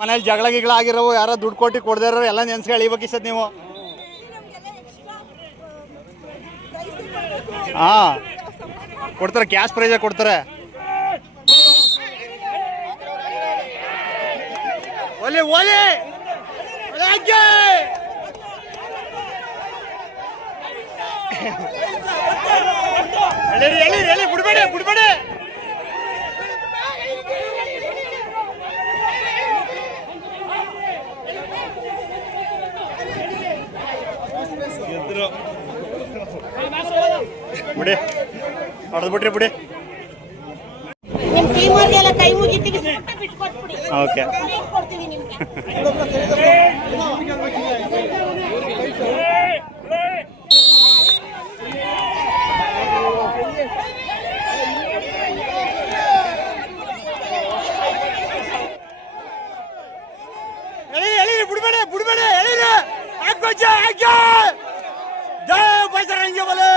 ಮನೇಲಿ ಜಗಳ ಗಿಗಳ ಆಗಿರೋ ಯಾರೋ ದುಡ್ಡು ಕೊಟ್ಟು ಕೊಡದೇ ಎಲ್ಲ ನೆನ್ಸ್ಗೆ ಎಳಿಬೇಕಿಸತ್ ನೀವು. ಹಾ. ಕೊಡ್ತಾರೆ ಕ್ಯಾಶ್ ಪ್ರೈಸ್ ಕೊಡ್ತಾರೆ. ಒಲೆ ಒಲೆ! ಬಿಡ್ಬೇಡಿ ಬಿಡ್ಬೇಡಿ. ಬಿಡಿ. ಹೊಡೆದು ಬಿಟ್ರಿ ಬಿಡಿ. ಓಕೆ ಪ್ಲೇಟ್ ಕೊಡ್ತೀವಿ ನಿಮ್ಗೆ ಎಳೀರಿ ಎಳೀರಿ ಬಿಡ್ಬೇಡಿ ಬಿಡ್ಬೇಡಿ ಎಳೀರಿ ಹಾಕೋಚ್ಚ ಹಾಕಿ ಜಯ ಬಸರಂಗಿ ಬಲೆ?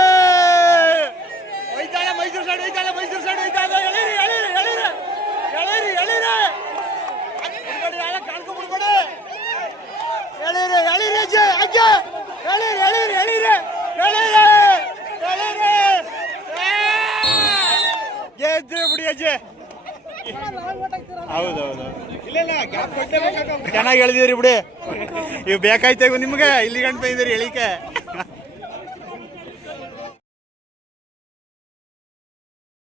ಒಯ್ತಾಳೆ ಮೈಸೂರು ಸೈಡ್ ಒಯ್ತಾಳೆ ಮೈಸೂರು ಸೈಡ್ ಒಯ್ತಾಳೆ ಎಳೀರಿ ಎಳೀರಿ ಎಳೀರಿ. ಎಳೀರಿ ಎಳೀರಿ. ಬಿಡ್ಬೇಡಿ ಯಾರ ಕಾಣ್ಕೊ ಬಿಡ್ಬೇಡಿ. ಎಳೀರಿ ಎಳೀರಿ ಅಜ್ಜಿ ಅಜ್ಜಿ. ಎಳೀರಿ ಎಳೀರಿ ಎಳೀರಿ. ಎಳೀರಿ ಎಳೀರಿ. ಹೌದು ಬಿಡಿ ಅಜ್ಜಿ. ಹೌದೌದು. ಚೆನ್ನಾಗಿ ಹೇಳಿದಿರಿ ಬಿಡಿ. ಇವ್ ಬೇಕಾಯ್ತು ಇವ್ ನಿಮ್ಗೆ? ಇಲ್ಲಿ ಗಂಟು ಬೈದಿರಿ ಹೇಳಿಕೆ